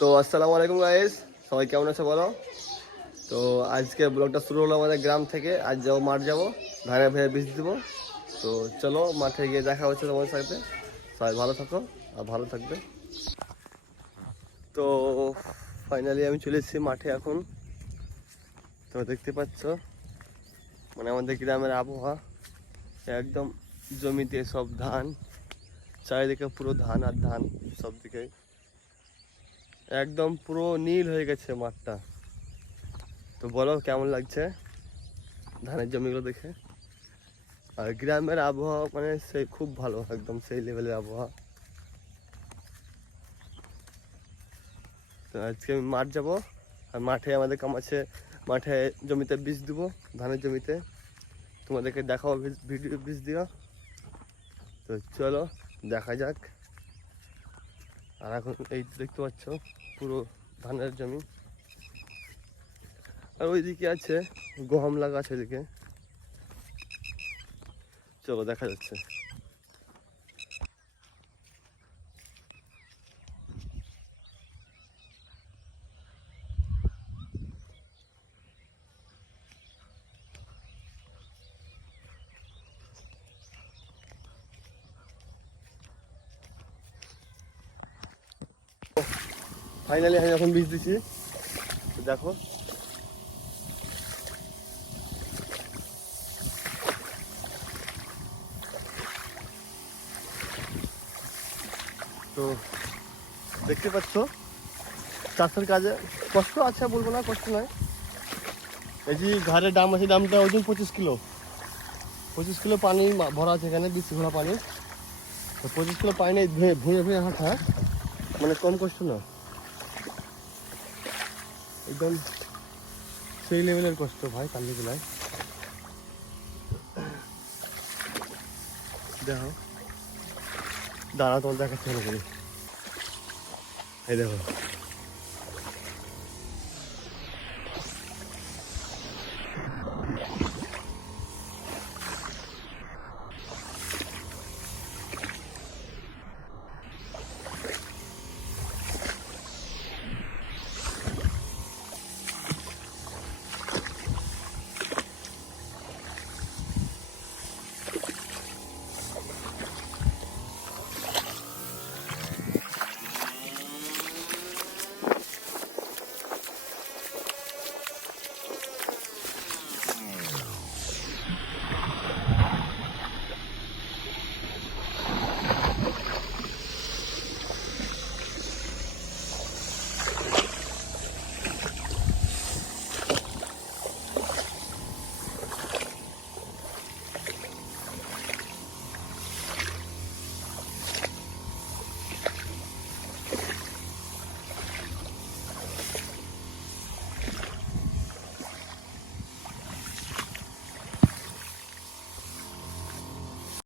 তো আসসালামু আলাইকুম গাইস, সবাই কেমন আছে বলো। তো আজকে ব্লগটা শুরু হলো আমাদের গ্রাম থেকে। আজ যাবো মাঠ যাবো, ধানের ভেড়ে বীজ দেবো। তো চলো মাঠে গিয়ে দেখা হচ্ছে তোমার সাথে। সবাই ভালো থাকো আর ভালো থাকবে। তো ফাইনালি আমি চলে এসেছি মাঠে এখন। তো দেখতে পাচ্ছ মানে আমাদের গ্রামের আবহাওয়া একদম, জমিতে সব ধান, চারিদিকে পুরো ধান আর ধান, সব দিকে একদম পুরো নীল হয়ে গেছে মাঠটা। তো বলো কেমন লাগছে ধানের জমিগুলো দেখে। আর গ্রামের আবহাওয়া মানে সেই খুব ভালো, একদম সেই লেভেলের আবহাওয়া। তো আজকে আমি মাঠ যাবো, আর মাঠে আমাদের কাম আছে, মাঠে জমিতে বীজ দেবো, ধানের জমিতে। তোমাদেরকে দেখাবো ভিডিও বীজ দেওয়া। তো চলো দেখা যাক। আর এখন এই দেখতে পাচ্ছ পুরো ধানের জমি, আর ওইদিকে আছে গম লাগা আছে ওইদিকে। চলো দেখা যাচ্ছে। ফাইনালি আমি এখন বীজ দিচ্ছি, দেখো। তো দেখতে পাচ্ছ চাষের কাজে কষ্ট আছে, বলবো না কষ্ট নয়। এই যে ঘাড়ের ডাম আছে, ডামটা ওজন 25 কিলো। 25 কিলো পানি ভরা আছে এখানে, 20 ঘোড়া পানি। তো 25 কিলো পানি ভুঁয়ে ভুঁয়ে হাঁটা মানে কম কষ্ট না, একদম সেই লেভেলের কষ্ট ভাই। কান্দি গুলায় দেখো, দাঁড়া তোমার দেখাচ্ছে ভালো করে। এই দেখো